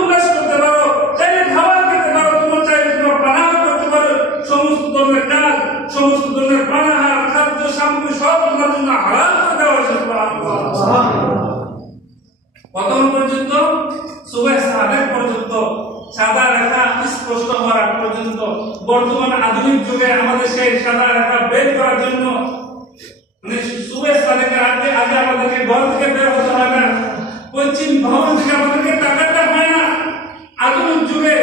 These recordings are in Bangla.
উল্লাস করতে পারো, চাইলে খাবার খেতে পারো, তোমার চাইলে তোমার পানাহার করতে পারো, সমস্ত ধরনের কাজ, সমস্ত ধরনের পানাহার, খাদ্য সামগ্রী সব তোমার জন্য হালাল করে দেওয়া হয়েছে। কতক্ষণ পর্যন্ত? সুবহ সাদেক পর্যন্ত, সাদা রেখা স্পষ্ট হওয়ার আগ পর্যন্ত। বর্তমান আধুনিক যুগে আমাদের সেই সাদা রেখা বের করার জন্য মানে সুবহ সাদেকের আগে আমাদেরকে ঘর থেকে বের হতে হয় না, পশ্চিম ভবন থেকে আমাদেরকে টাকাটা হয় না। আধুনিক যুগে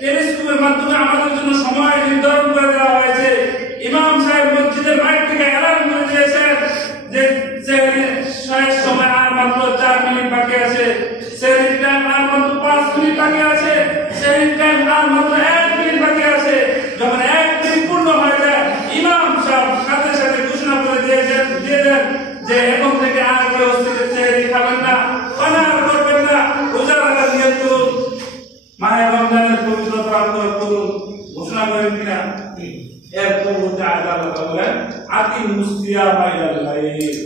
টেলিস্কোপের মাধ্যমে আমাদের জন্য সময় নির্ধারণ করে দেওয়া হয়েছে। ইমাম সাহেব মসজিদের বাইরে থেকে অ্যালার্ম করে দিয়েছেন যে শেষ সময় আর মাত্র 4 মিনিট বাকি আছে, সেহরির টাইম আর মাত্র 5 মিনিট বাকি আছে, সেহরির টাইম আর মাত্র 1 মিনিট বাকি আছে। যখন 1 মিনিট পূর্ণ হয়ে যায়, ইমাম সাহেব সাথে সাথে ঘোষণা করে দিয়েছেন যে এখন থেকে আর কেউ সেহরি খাবেন না, পানাহার করবেন না, রোজা রাখার নিয়ত করুন, মাহে রমজানের পবিত্রতা লাভ করুন। ঘোষণা করেন কিনা? এরপর বলতে আল্লাহ বলেন আকিমুস সিয়ামা ইলাল লাইল,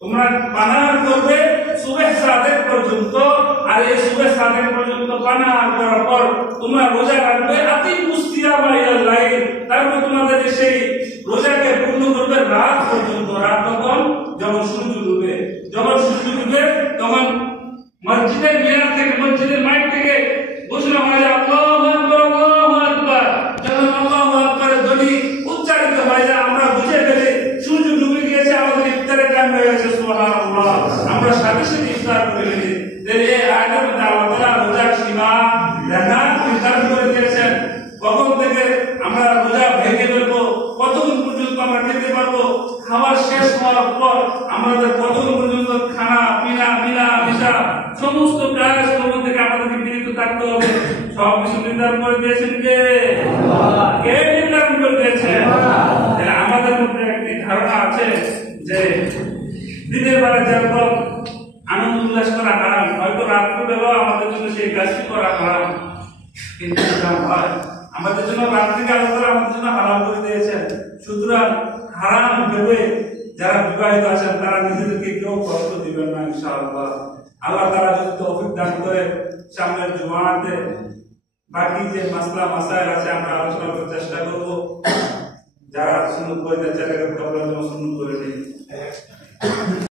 তোমরা পানাহার করবে সুবহ সাদেক পর্যন্ত, আর এই সুবহ সাদেক পর্যন্ত পানাহার করার পর তোমরা রোজা রাখবে আকিমুস সিয়ামা ইলাল লাইল। তারপর তোমাদের সেই রোজাকে পূর্ণ করবে রাত পর্যন্ত। রাত কখন? যখন সূর্য ডুবে। যখন সূর্য ডুবে তখন মসজিদের মিনার থেকে, মসজিদের মাইক থেকে ঘোষণা হয় যে আল্লাহু আকবার, আল্লাহু আকবার। যখন আল্লাহু আকবারের ধ্বনি উচ্চারিত হয় যায়, আমরা বুঝে ফেলি সূর্য ডুবে গিয়েছে, আমাদের ইফতারের টাইম হয়ে গেছে। সুবহানাল্লাহ, আমরা সাথে সাথে ইফতার করে ফেলি। এই আয়াতের মধ্যে আল্লাহ তাআলা রোজার সীমা রেখা নির্ধারণ করে দিয়েছেন। কখন থেকে আমরা রোজা ভেঙে ফেলবো, কতক্ষণ পর্যন্ত আমরা খেতে পারবো, খাবার শেষ হওয়ার পর আমাদের কতক্ষণ পর্যন্ত খানা পিনা মিলামিশা সমস্ত কাজ থেকে আমাদেরকে বিরত থাকতে হবে, সব কিছু নির্ধারণ করে দিয়েছেন কে? কে নির্ধারণ করে দিয়েছেন? আমাদের মধ্যে একটি ধারণা আছে যে দিনের বেলা যেরকম আনন্দ উল্লাস করা হারাম, হয়তো রাত্রিবেলাও আমাদের জন্য সেই কাজটি করা হারাম, কিন্তু আমাদের জন্য রাত্রিকে আলাদা আমাদের জন্য হারাম করে দিয়েছেন। সুতরাং হারাম ভেবে যারা বিবাহিত আছেন তারা নিজেদেরকে কেউ কষ্ট দিবেন না ইনশাআল্লাহ। আল্লাহ তাআলা যদি তৌফিক দান করে সামনের জুমাতে বাকি যে মাসলা মাসাইল আছে আমরা আলোচনা করার চেষ্টা করব। যারা সুন্নাত পড়তে চায় তারা সুন্নাত করে নিন।